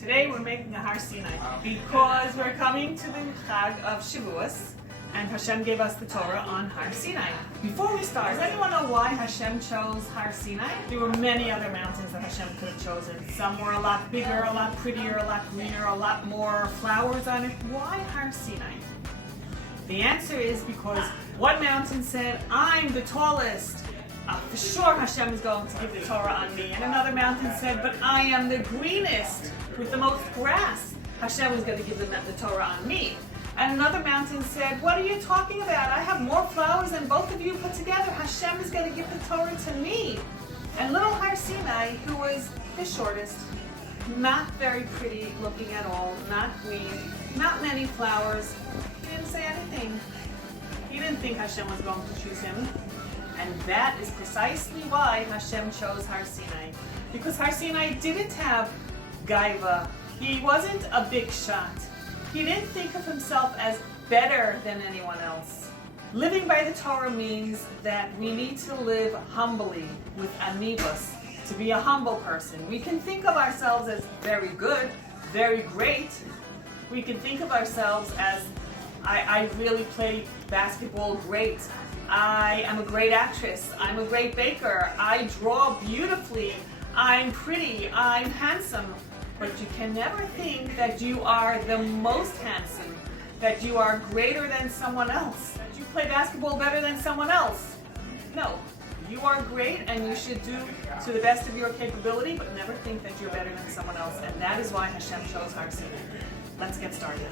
Today we're making a Har Sinai because we're coming to the Chag of Shavuos and Hashem gave us the Torah on Har Sinai. Before we start, does anyone know why Hashem chose Har Sinai? There were many other mountains that Hashem could have chosen. Some were a lot bigger, a lot prettier, a lot greener, a lot more flowers on it. Why Har Sinai? The answer is because one mountain said, I'm the tallest. For sure Hashem is going to give the Torah on me. And another mountain said, but I am the greenest with the most grass. Hashem is going to give the Torah on me. And another mountain said, what are you talking about? I have more flowers than both of you put together. Hashem is going to give the Torah to me. And little Har Sinai, who was the shortest, not very pretty looking at all, not green, not many flowers, he didn't say anything. He didn't think Hashem was going to choose him. And that is precisely why Hashem chose Har Sinai. Because Har Sinai didn't have gaiva. He wasn't a big shot. He didn't think of himself as better than anyone else. Living by the Torah means that we need to live humbly with anivus, to be a humble person. We can think of ourselves as very good, very great. We can think of ourselves as, I really play basketball great. I am a great actress. I'm a great baker. I draw beautifully. I'm pretty. I'm handsome. But you can never think that you are the most handsome, that you are greater than someone else, that you play basketball better than someone else. No, you are great and you should do to the best of your capability, but never think that you're better than someone else. And that is why Hashem chose Har Sinai. Let's get started.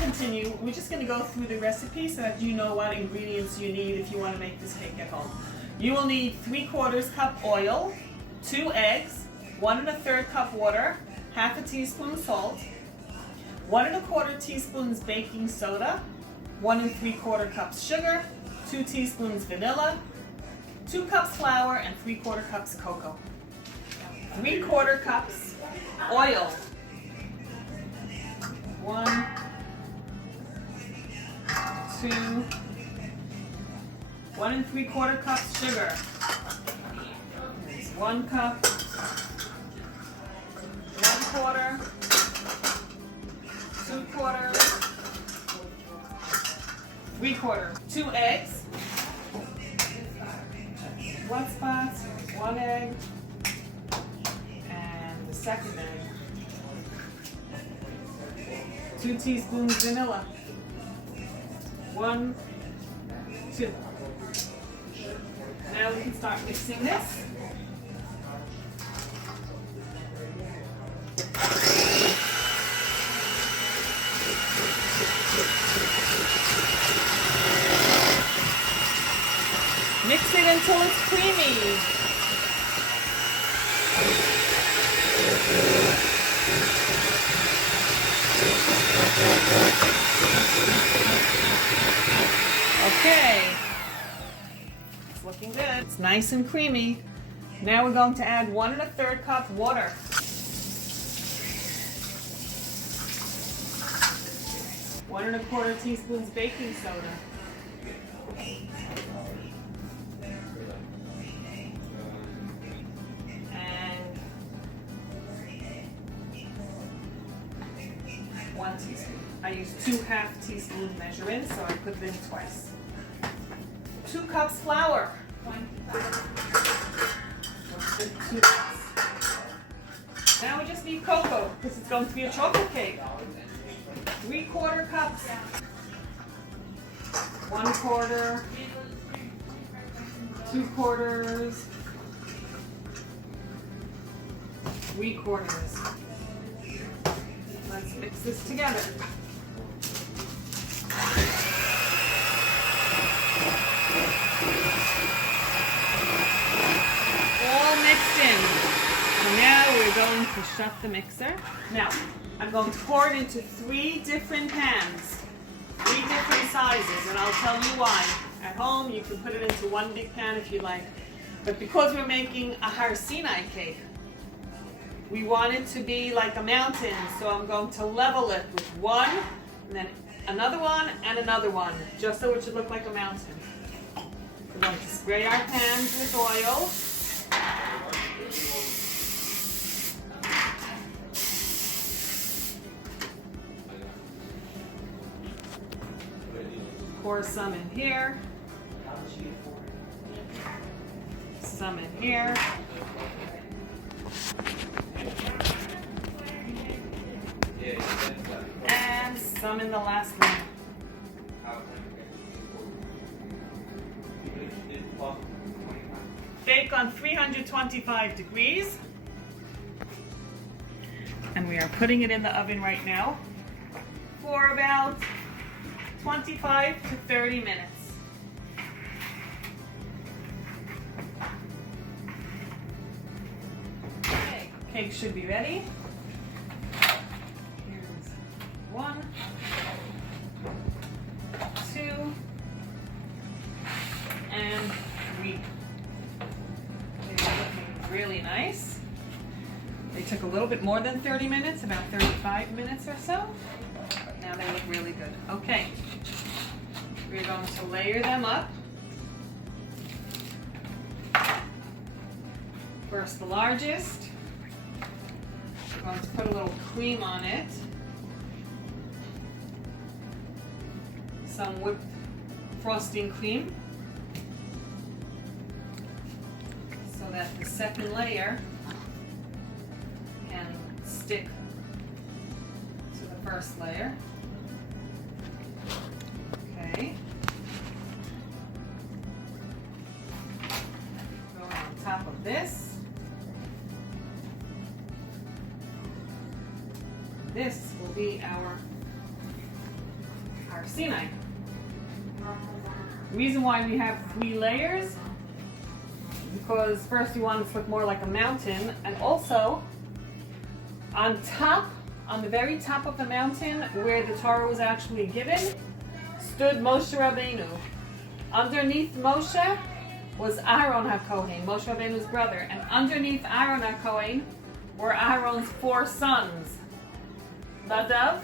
Continue, we're just going to go through the recipe so that you know what ingredients you need if you want to make this cake at home. You will need 3/4 cup oil, 2 eggs, 1 1/3 cup water, half a teaspoon salt, 1 1/4 teaspoons baking soda, 1 3/4 cups sugar, 2 teaspoons vanilla, 2 cups flour, and 3/4 cups cocoa. 3/4 cups oil, 1, 2, 1 3/4 cups sugar. 1 cup, 1/4, 2/4, 3/4. 2 eggs, 1 spot, 1 egg, and the second egg. 2 teaspoons vanilla. 1, 2. Now we can start mixing this. Mix it until it's creamy. Okay, it's looking good. It's nice and creamy. Now we're going to add 1 1/3 cup water. 1 1/4 teaspoons baking soda. And 1 teaspoon. I use 2 half teaspoon measurements, so I put them twice. 2 cups flour. 2 cups. Now we just need cocoa because it's going to be a chocolate cake. 3/4 cups. 1/4. 2/4. 3/4. Let's mix this together. All mixed in. And now we're going to shut the mixer. Now, I'm going to pour it into 3 different pans, 3 different sizes, and I'll tell you why. At home, you can put it into 1 big pan if you like. But because we're making a Har Sinai cake, we want it to be like a mountain, so I'm going to level it with 1, and then another one, and another one, just so it should look like a mountain. We're going to spray our pans with oil. Pour some in here. Some in here. And some in the last one. Bake on 325 degrees. And we are putting it in the oven right now for about 25 to 30 minutes. Okay, cake should be ready. Here's 1, 2, and 3. They're looking really nice. They took a little bit more than 30 minutes, about 35 minutes or so. But now they look really good. Okay. We're going to layer them up. First, the largest. We're going to put a little cream on it. Some whipped frosting cream. So that the second layer can stick to the first layer. Okay. Go on top of this. This will be our Sinai. The reason why we have 3 layers is because first we want it to look more like a mountain, and also on top, on the very top of the mountain where the Torah was actually given, stood Moshe Rabbeinu. Underneath Moshe was Aaron HaKohen, Moshe Rabbeinu's brother, and underneath Aaron HaKohen were Aaron's 4 sons, Nadav,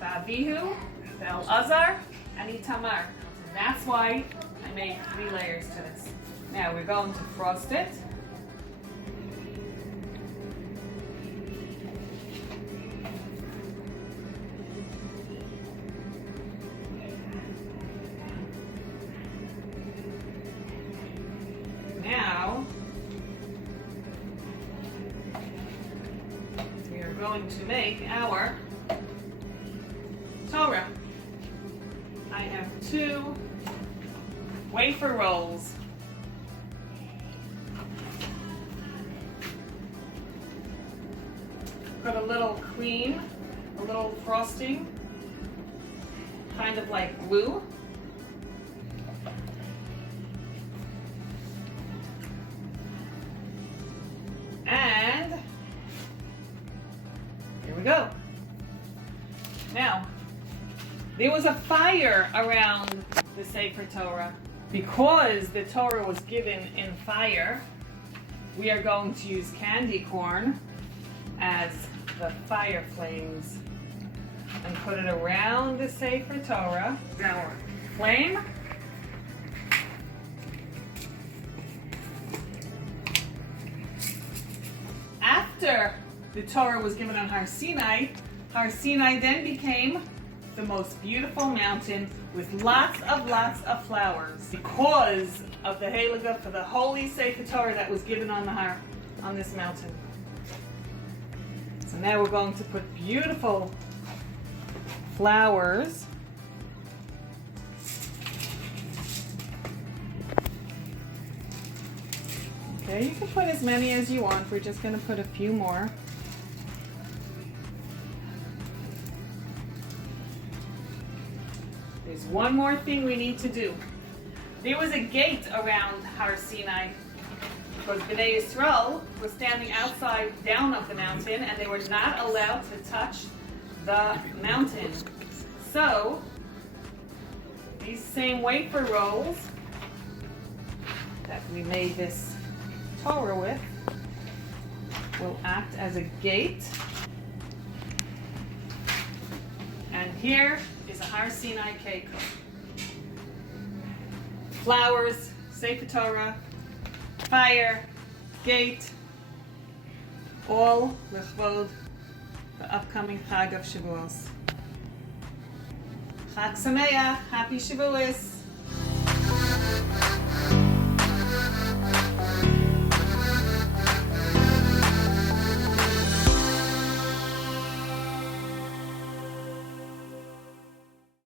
Avihu, Elazar, and Itamar. That's why I made 3 layers to this. Now we're going to frost it. Now we are going to make our Torah. I have 2 wafer rolls. Put a little cream, a little frosting, kind of like glue. And here we go. Now, there was a fire around the Sefer Torah. Because the Torah was given in fire, we are going to use candy corn as the fire flames and put it around the Sefer Torah. Our flame. After the Torah was given on Har Sinai then became the most beautiful mountain with lots of flowers because of the Halaga for the holy Sefer Torah that was given on this mountain. So now we're going to put beautiful flowers. Okay, you can put as many as you want. We're just going to put a few more. There's one more thing we need to do. There was a gate around Har Sinai because Bnei Yisrael was standing outside down of the mountain and they were not allowed to touch the mountain. So, these same wafer rolls that we made this Torah with will act as a gate. And here is a Har Sinai cake. flowers, Sefer Torah, fire, gate, all l'chvod the upcoming Chag of Shavuos. Chag Sameach, Happy Shavuos!